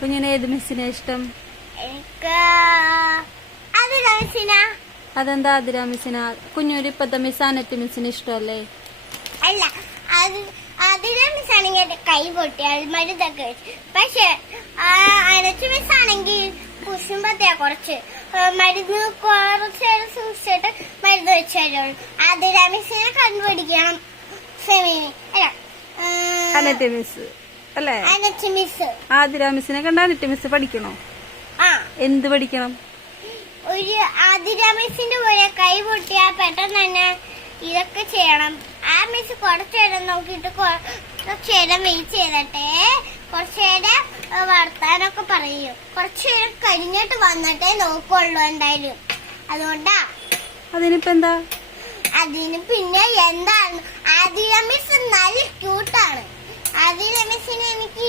കുഞ്ഞിന് ഏത് മിസ്സിനെ ഇഷ്ടം? അതെന്താ ആതിര മിസ്സിനാ? കുഞ്ഞൂര് ഇപ്പത്തെ മിസ് അനറ്റ് മിസ്സിന് ഇഷ്ടമല്ലേ? അല്ല, ആതിര മിസ് ആണെങ്കിൽ എന്റെ കൈ പൊട്ടിയാൽ മരുന്നൊക്കെ വെച്ചു. പക്ഷെ അനറ്റ് മിസ് ആണെങ്കിൽ കുശുമ്പത്തെയാ കുറച്ച് മരുന്ന് കുറച്ചേരം സൂക്ഷിച്ചിട്ട് മരുന്ന് വെച്ചു തരുള്ളൂ. ആതിര മിസ്സിനെ കണ്ടുപിടിക്കണം. അനറ്റ് മിസ് അല്ലേ? Annette miss. ആതിര മിസ്സിനെ കണ്ട അനറ്റ് മിസ് പഠിക്കണോ? എന്ത് പഠിക്കണം? ഒരു ആതിര മിസ്സിന്റെ പോലെ കൈ പൊട്ടിയാ പെട്ടെന്ന് തന്നെ ഇതൊക്കെ ചെയ്യണം. ആ മിസ് കുറച്ചേരം നോക്കിട്ട് കുറച്ചേരം വെയിറ്റ് ചെയ്തിട്ടെ കുറച്ചേരം വർത്താനൊക്കെ പറയും. കുറച്ചേരം കഴിഞ്ഞിട്ട് വന്നിട്ടേ നോക്കുള്ളൂ എന്തായാലും. അതുകൊണ്ടാ. അതിനിപ്പോ എന്താ? അതിന് പിന്നെ എന്താണ്, ആതിര മിസ് നല്ല ക്യൂട്ടാണ്. ആതിര മിസ്സിനെ എനിക്ക്